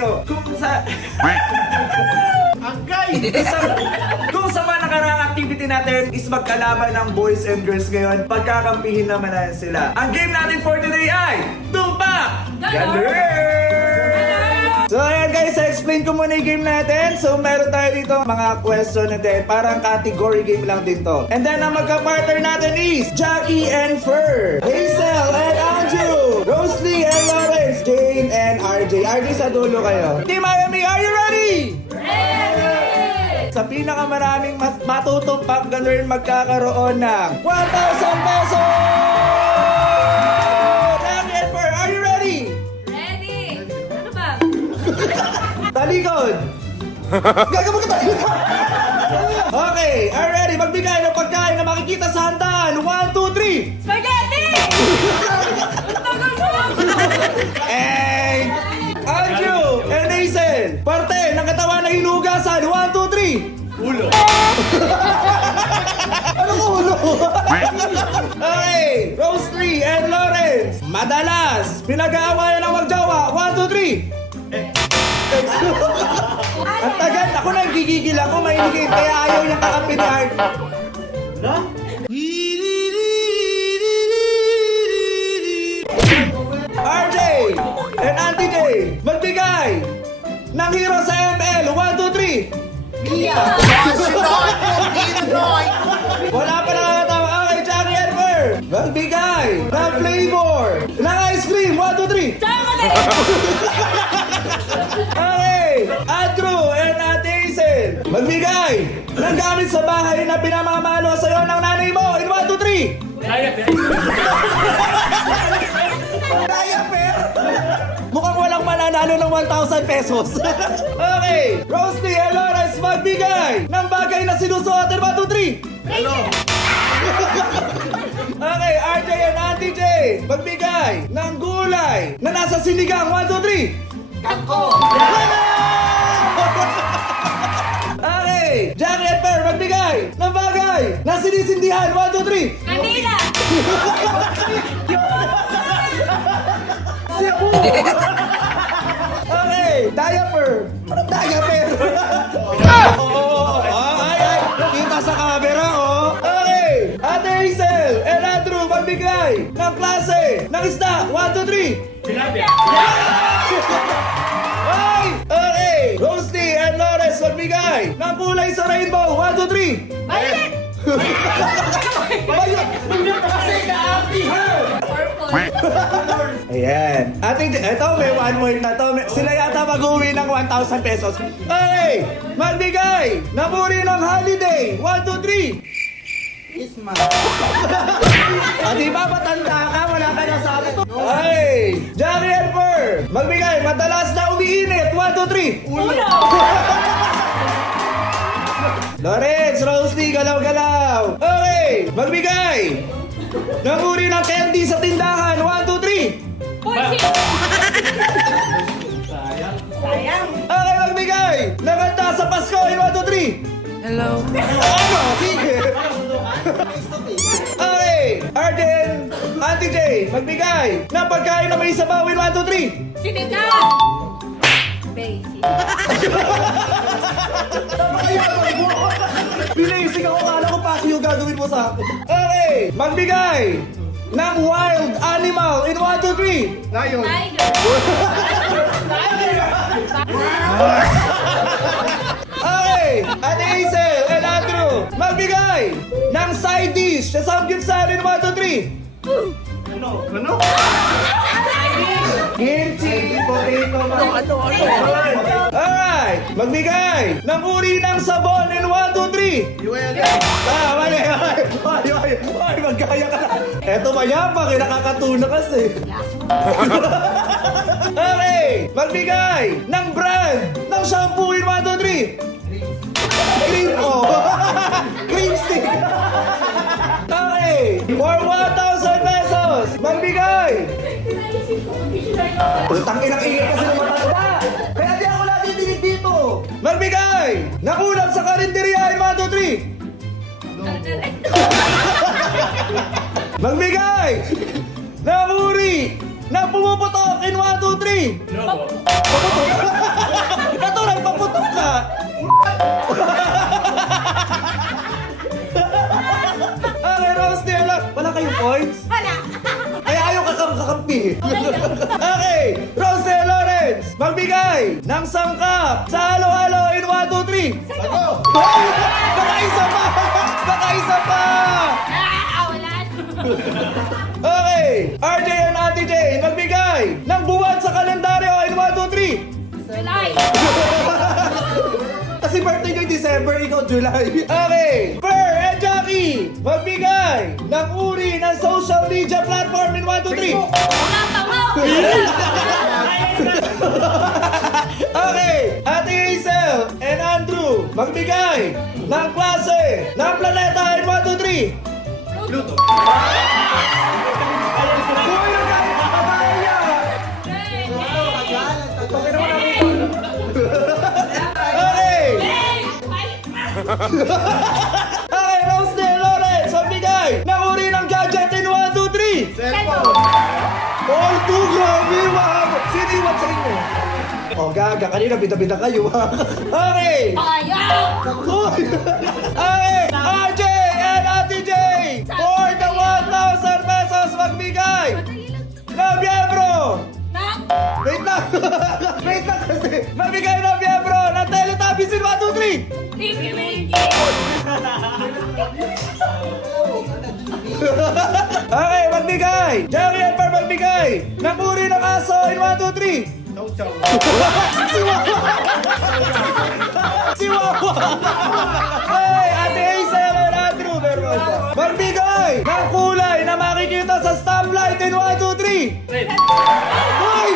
nyo kung sa mga nakaraang activity natin is magkalaban ng boys and girls ngayon, pagkakampihin naman natin sila. Ang game natin for today ay Tumpak Galer! So ayan guys, explain ko muna yung game natin. So meron tayo dito mga question and then parang category game lang din to. And then ang magka-partner natin is Jackie and Fer, Hazel and Andrew, Rosalie and Lawrence, Jane and RJ. RJ sa dulo kayo. Team Miami, are you ready? Sa pinakamaraming matutumpak ganun magkakaroon ng 1,000 pesos! Jackie and Fer, are you ready? Ready! Ano ba? Talikod! Gagawin ka talikod! Okay, are you ready? Magbigay ng pagkain na makikita sa handaan. 1, 2, 3! Spaghetti! And Andrew and Hazel, parte ng katawan na hinugasan. 1, 2, 3! Ulo! Anong ulo? Okay, Rosalie and Lawrence, madalas pinag-aawayan ng magjawa. 1, 2, 3! Ang tagal, ako na gigigil ako, mainigit, kaya ayaw niyang kakampi ni Art. No? RJ and Auntie J, magbigay ng hero sa ML. 1, 2, 3! Mia! Wala pa nakakatawa. Okay, Jackie and Fer, magbigay ng flavor ng ice cream. 1, 2, 3! Chocolate! Okay, Andrew and Ate Hazel, magbigay ng gamit sa bahay na pinamamalo sa'yo ng nanay mo. In 1, 2, 3! Diaper! Mukhang walang mananalo ng 1,000 pesos. Okay, Rosalie and Lawrence, magbigay ng bagay na sinusuot. In 1, 2, 3! Hello! Okay, RJ and Auntie J, magbigay ng gulay na nasa sinigang. 1, 2, 3! Kako! Okay, Jackie and Fer, magbigay ng bagay na sinisindihan. 1, 2, 3! Kanila! Okay, diaper. Anong diaper? Ay, kita sa camera, oh. Okay, Ate Hazel and Andrew, magbigay ng klase ng isda. 1, 2, 3! Tilapia! Ay! Okay, Rosalie and Lawrence, magbigay ng kulay sa rainbow. 1, 2, 3! Violet! Ayan. Ate, eto may 1 point na to. Sila yata mag-uwi ng 1,000 pesos. Okay, magbigay na muri ng holiday. 1, 2, 3! Christmas! Di ba matanda ka? Wala ka na sabi. Ay! Jackie and Fer, magbigay. Madalas na umiinit. 1, 2, 3! Ulo! Lawrence, Rosalie, galaw-galaw. Okay, magbigay na muri ng candy sa tindahan. 1, 2, 3! Puchi! Sayang! Okay, magbigay na kanta sa Pasko. In 1, 2, 3! Hello. Ano? Sige. Okay, Arden, Auntie J, magbigay na pagkain na may sabaw. In 1, 2, 3! Sinigang! Basic! Bilising ako, kala ko pa yung gagawin mo sa akin. Okay, magbigay ng wild animal. In 1, 2, 3! Lion! Tiger! Okay, Ate Hazel and Andrew, magbigay ng side dish sa samgyupsal. In 1, 2, 3! Ano? Kimchi, potato, Alright, magbigay ng uri ng sabon. In 1, 2, 3! Mali. Ay, magkaya ka na. Eto mayabang, nakakatuna kasi. Okay, magbigay ng brand ng shampoo. In 1, 2, 3! Cream, oh. Cream stick. Okay, for 1,000 pesos, magbigay. Utang inang ingay kasi ng matanda. Kaya di ako natitigil dito. Magbigay ng ulam sa karinderya. In 1, 2, 3! Magbigay ng uri na pumuputok in 1, 2, 3. No. Paputok. Natural, paputok ka. Okay, Rose Nela. Wala kayong points? Wala. Kaya ayaw kakampi. Okay, Rose Lawrence, magbigay ng sangkap sa halo-halo in 1, 2, 3. Ako. Hoy! Baka isa pa! Baka isa pa! Wala. Okay, RJ and Ate Jane, magbigay ng buwan sa kalendaryo in 1, 2, 3. July. Kasi birthday ko yung December, ikaw July. Okay, Per and Jackie, magbigay ng uri ng social media platform in 1, 2, 3. Mga pangaw. Okay, Ate Hazel and Andrew, magbigay ng klase ng planeta in 1, 2, 3. Pluto. Uy, ang galing ka, kabaya! Okay! Okay, Rose de Lawrence, magbigay ng uri ng gadget in 1, 2, 3. Cellphone. All two, grabe, mahaba. Siniwat sa inyo. Oh, gaga, kanina bida-bida kayo. Okay! Ayaw. Uy! Okay, RJ and Ate J, for the 1,000 pesos magbigay ng miyembro. Nak. Wait lang! Wait lang kasi! Magbigay ng miyembro ng Teletubbies in 1, 2, 3! Tiki Miki. Okay, magbigay! Jackie and Per magbigay ng uri ng aso in 1, 2, 3! Chow chow. Si Wawa! Si Wawa! Hey, Ate Hazel and Andrew, meron pa. Magbigay ng kulay na makikita sa stoplight in 1, 2, 3! Red. Hoy!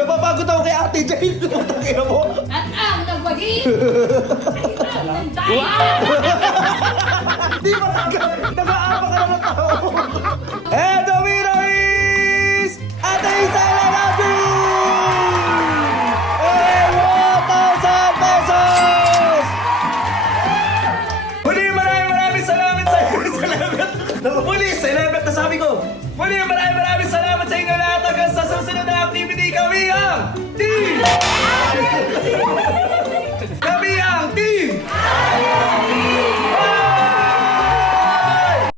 Napapagod ako kay Ate Jane. Tangina mo. At ang nagwagi. Ang daya. Di ba nag-aapa ka ng tao? And the winner is Ate Hazel and Andrew! And 1,000 pesos! Muli, maraming salamat sa iyo. Salamat. Muli, salamat na sabi ko. Muli, maraming salamat